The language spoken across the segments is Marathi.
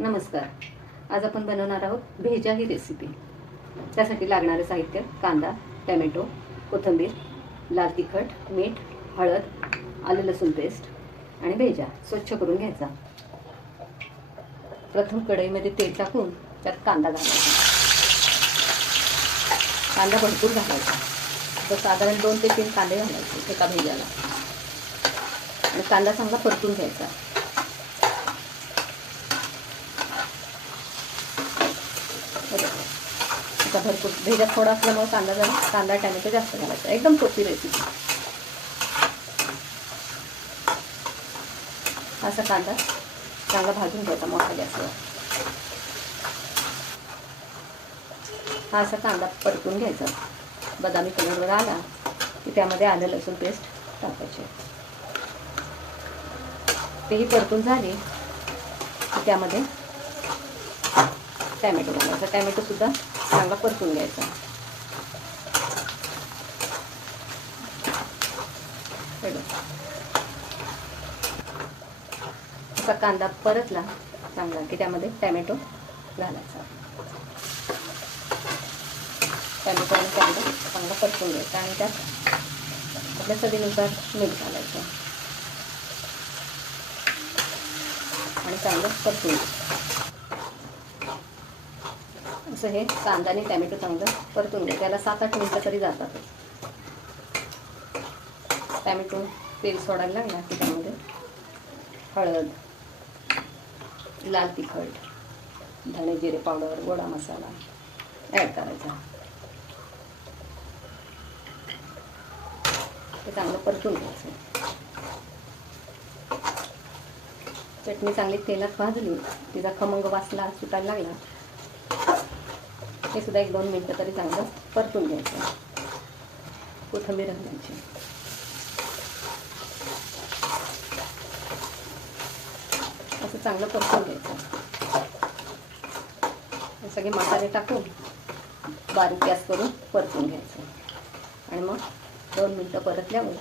नमस्कार. आज आपण बनवणार आहोत भेजा ही रेसिपी. त्यासाठी लागणारे साहित्य: कांदा, टोमॅटो, कोथिंबीर, लाल तिखट, मीठ, हळद, आले लसूण पेस्ट आणि भेजा स्वच्छ करून घ्यायचा. प्रथम कढईमध्ये तेल टाकून त्यात कांदा घालायचा. कांदा भरपूर घालायचा. तर साधारण 2 ते 3 कांदे घालायचे एका भेजाला. आणि कांदा चांगला परतून घ्यायचा. आता भरपूर भेजा थोडा असल्यामुळे कांदा टोमॅटो जास्त घालायचा. एकदम सोपी रेसिपी. असा कांदा चांगला भाजून घ्यायचा मोठ्या गॅसवर. हा असा कांदा परतून घ्यायचा. बदामी कलरवर आला की त्यामध्ये आलं लसूण पेस्ट टाकायचे. तेही परतून झाली की त्यामध्ये टोमॅटो घालायचा. टोमॅटो सुद्धा चांगला परतून घ्यायचा. असा कांदा परतला चांगला की त्यामध्ये टोमॅटो घालायचा. टोमॅटो आणि कांदा चांगला परतून घ्यायचा आणि त्यात आपल्या चवीनुसार मीठ घालायचं आणि चांगलं परतून असं हे कांदा आणि टोमॅटो चांगलं परतून घ्या. त्याला 7-8 मिनिटं तरी जातातच. टोमॅटो तेल सोडायला लागला की त्यामध्ये हळद, लाल तिखट, धणे जिरे पावडर, गोडा मसाला ॲड करायचा. ते चांगलं परतून घ्यायचं. चटणी चांगली तेलात भाजली, तिचा खमंग वास सुटायला लागला. हे सुद्धा 1-2 मिनिटं तरी चांगलं परतून घ्यायचं. कोथिंबीर घालायची. असं चांगलं परतून घ्यायचं. सगळे मसाले टाकून बारीक गॅस करून परतून घ्यायचं. आणि मग 2 मिनिटं परतल्यावर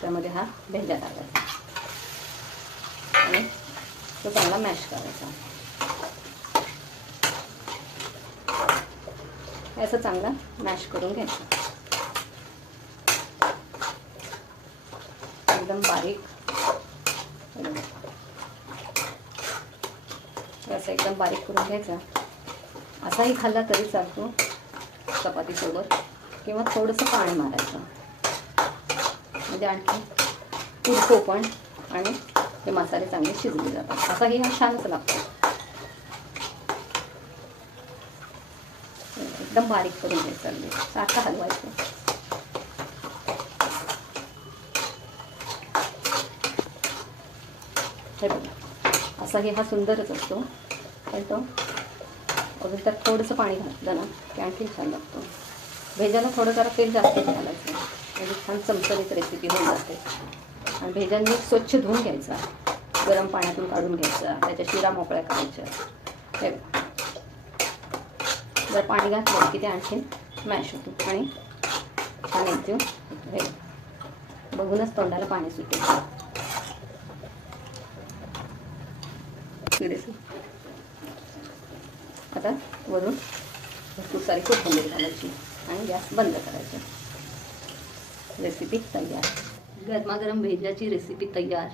त्यामध्ये हा भेजा टाकायचा आणि तो चांगला मॅश करायचा. असं चांगला मॅश करून घ्यायचं. एकदम बारीक. असं एकदम बारीक करून घ्यायचा. असाही खाल्ला तरी चालतो चपातीसोबत, किंवा थोडंसं पाणी मारायचं म्हणजे आणखी पुरतो पण आणि ते मसाले चांगले शिजले जातात. असाही हा छानच लागतो. एकदम बारीक करून घ्यायचं. सारखं हलवायचं. हे बघा, असाही हा सुंदरच असतो. पण तो अजून त्यात थोडंसं पाणी घातलं ना की आणखी छान लागतो. भेजाला थोडं जरा तेल जास्त घालायचं म्हणजे छान चमचमीत रेसिपी होऊन जाते. आणि भेजांनी स्वच्छ धुवून घ्यायचा. गरम पाण्यातून काढून घ्यायचा. त्याच्या शिरा मोकळ्या करायच्या. हे जर पाणी घातलं की ते आणखी मॅश होतं आणि छान एकदम हे बघूनच तोंडाला पाणी सुटेल. आता वरून भरपूर सारी कोथिंबीर घालायची आणि गॅस बंद करायचा. रेसिपी तयार. गरमागरम भेजाची रेसिपी तयार.